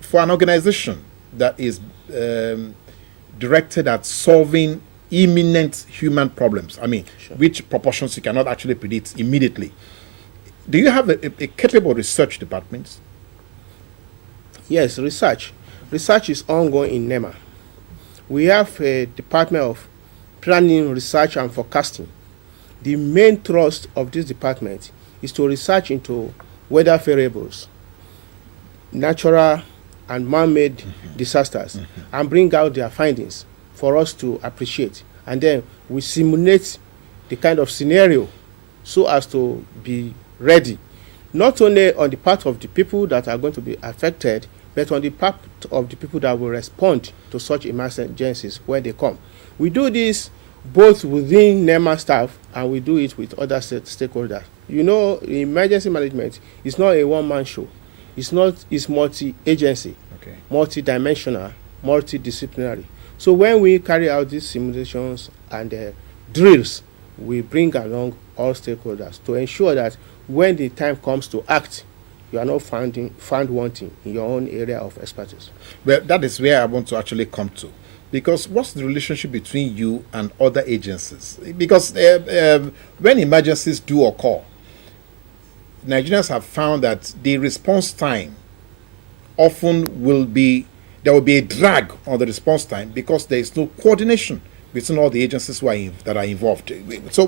for an organization that is directed at solving imminent human problems, I mean, Sure. which proportions you cannot actually predict immediately, do you have a capable research department? Yes, research. Research is ongoing in NEMA. We have a department of planning, research, and forecasting. The main thrust of this department is to research into weather variables, natural and man-made disasters, and bring out their findings for us to appreciate. And then we simulate the kind of scenario so as to be ready, not only on the part of the people that are going to be affected, but on the part of the people that will respond to such emergencies when they come. We do this both within NEMA staff and we do it with other stakeholders. You know, emergency management is not a one-man show. It's multi-agency, Okay. multidimensional, multidisciplinary. So when we carry out these simulations and drills, we bring along all stakeholders to ensure that when the time comes to act, you are not found wanting in your own area of expertise. Well, that is where I want to actually come to. Because what's the relationship between you and other agencies? Because when emergencies do occur, Nigerians have found that the response time often there will be a drag on the response time because there is no coordination between all the agencies that are involved. So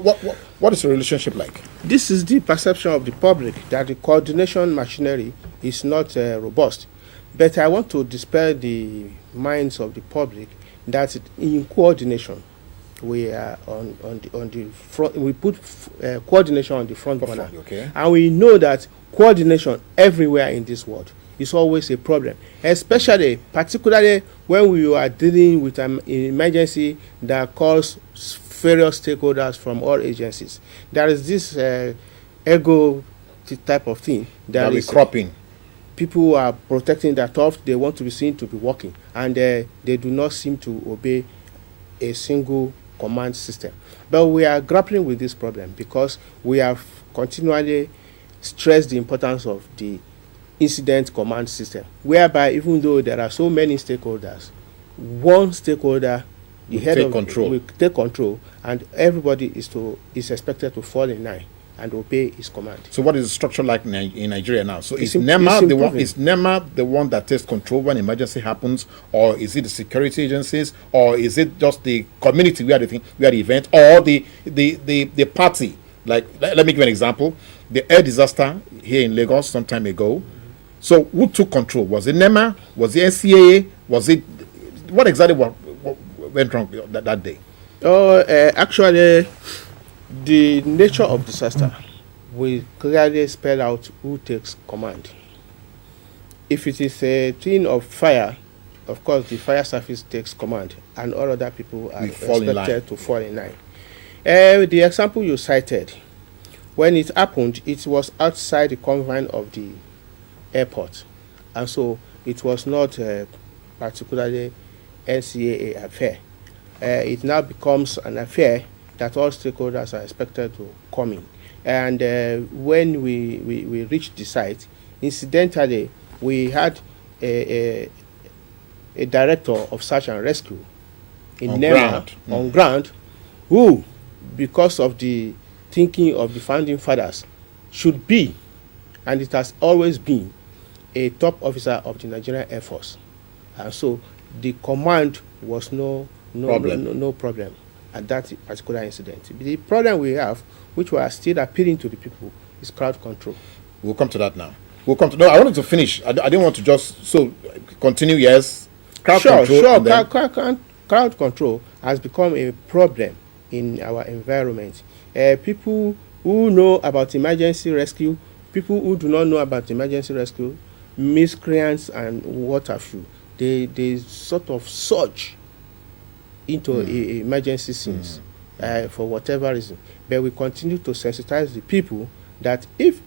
what is the relationship like? This is the perception of the public that the coordination machinery is not robust. But I want to dispel the minds of the public that in coordination, we are on the front. We put coordination on the front burner, okay. And we know that coordination everywhere in this world is always a problem, particularly when we are dealing with an emergency that calls various stakeholders from all agencies. There is this ego type of thing that is cropping. People are protecting their turf. They want to be seen to be working, and they do not seem to obey a single command system. But we are grappling with this problem because we have continually stressed the importance of the incident command system, whereby even though there are so many stakeholders, one stakeholder, the head of will take control, and everybody is expected to fall in line and obey his command. So what is the structure like in Nigeria now? So is NEMA the one that takes control when emergency happens, or is it the security agencies, or is it just the community where the event, or the party? Like, let me give an example. The air disaster here in Lagos some time ago. So who took control? Was it NEMA? Was it NCAA? What exactly went wrong that day? Actually, the nature of disaster will clearly spell out who takes command. If it is a thing of fire, of course the fire service takes command and all other people are expected to fall in line. The example you cited, when it happened, it was outside the confine of the airport, and so it was not particularly NCAA affair. It now becomes an affair that all stakeholders are expected to come in. And when we reached the site, incidentally, we had a director of search and rescue in NEMA on ground, who, because of the thinking of the founding fathers, should be, and it has always been, a top officer of the Nigerian Air Force. And so the command was no problem at that particular incident. The problem we have, which we are still appealing to the people, is crowd control. We'll come to that now. No, I wanted to finish. I didn't want to just continue. Yes, crowd control. Crowd control has become a problem in our environment. People who know about emergency rescue, people who do not know about emergency rescue, miscreants and what have you, they sort of surge into emergency scenes for whatever reason. But we continue to sensitize the people that if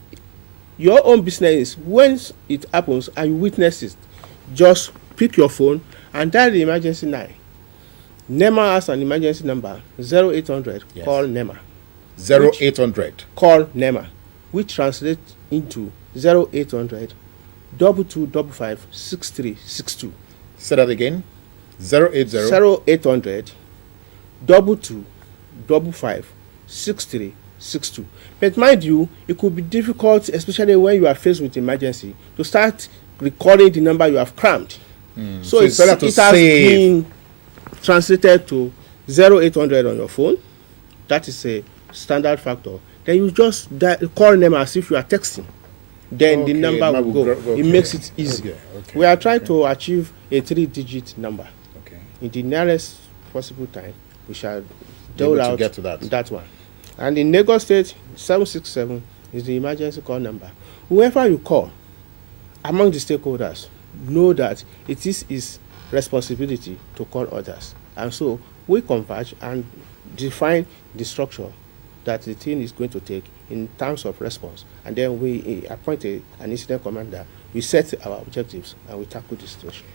your own business, when it happens and you witness it, just pick your phone and dial the emergency line. NEMA has an emergency number, 0800, yes. Call NEMA. 0800. Call NEMA, which translates into 0800 22556362. Say that again. 080 0800 22556362. But mind you, it could be difficult, especially when you are faced with emergency, to start recalling the number you have crammed. So it has been translated to 0800 on your phone. That is a standard factor. Then you just call them as if you are texting. Then the number will go. It makes it easy. We are trying to achieve a 3-digit number. In the nearest possible time, we shall dole out get to that one. And in Lagos State, 767 is the emergency call number. Whoever you call among the stakeholders, know that it is his responsibility to call others. And so we converge and define the structure that the team is going to take in terms of response. And then we appoint an incident commander. We set our objectives and we tackle the situation.